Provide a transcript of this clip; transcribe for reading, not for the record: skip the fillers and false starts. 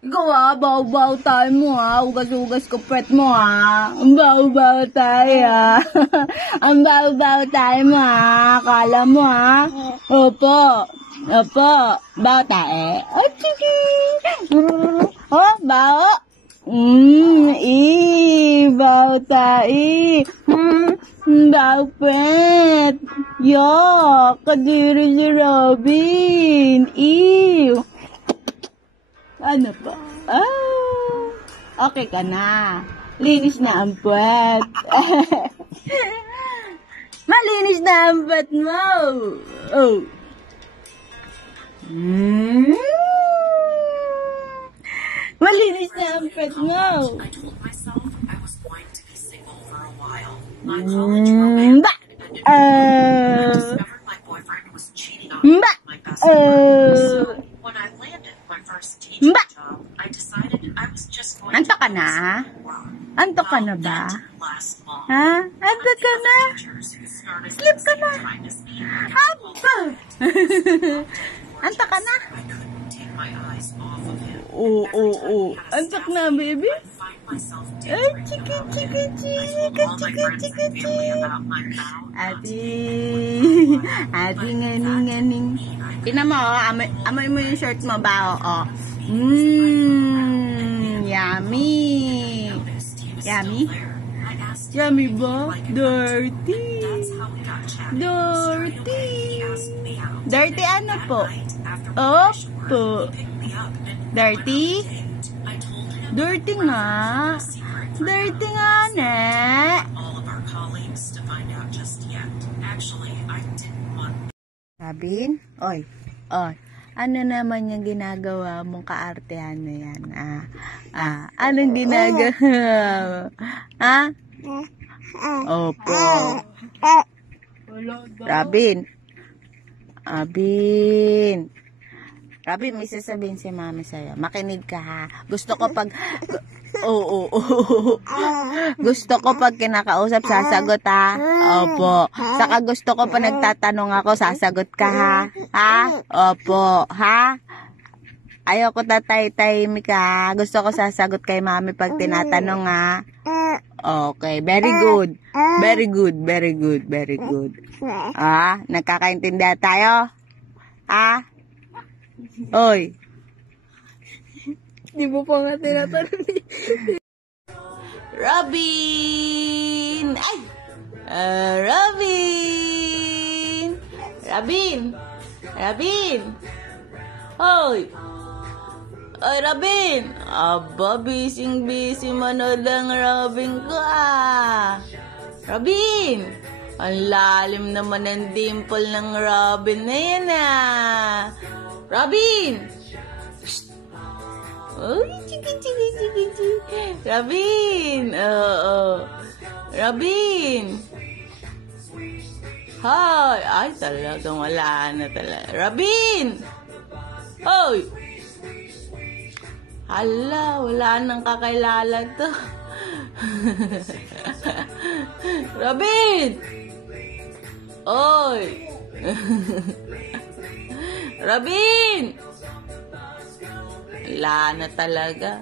Ikaw baw-baw tayo mo ugas-ugas ko pet mo Ang baw-baw tayo Ang baw-baw tayo mo Kala mo Opo. Baw tayo. Chiki. Oh, baw. Baw tayo. Baw pet. Yuck. Kadiri si Robin. Ew. Ano pa? Okay ka na. Linis na ang puwet. Malinis na ang puwet mo. Oh. Malinis na ang puwet mo. Ba! Mba! Anto ka na? Anto ka na ba? Ha? Anto ka na? Sleep ka na? Aba! Anto ka na? Oo. Antok na, baby? Ay, chiki. Ati, nganing. Tingnan mo, amoy mo yung shirt mo ba? Yummy. Yummy ba? Dirty. Dirty ano po? Opo. Dirty? Dirty nga. Dirty nga, ne? Robin? Oy. Ano naman yung ginagawa mong kaartehan na yan? Anong ginagawa? Opo. Robin, may sasabihin si mami sa'yo. Makinig ka ha. Gusto ko pag... Gusto ko pag kinakausap, sasagot ha. Opo. Saka gusto ko pa nagtatanong ako, sasagot ka ha. Opo. Ha? Ayoko tatay-tahimik ha. Gusto ko sasagot kay mami pag tinatanong ha. Okay. Very good. Nagkakaintindihan tayo? Oy. Di mo pa nga tinatanong. Robin! Ay! Robin! Hoy! Oy, Robin! Aba, busy manood ang Robin ko Robin! Ang lalim naman ng dimple ng Robin na yan Robin! Uy, chiki. Robin! Robin! Hi! Ay, talagang wala na talaga. Robin! Hoy! Hala, wala nang kakilala to. Robin! Oy! Robin! Wala na talaga.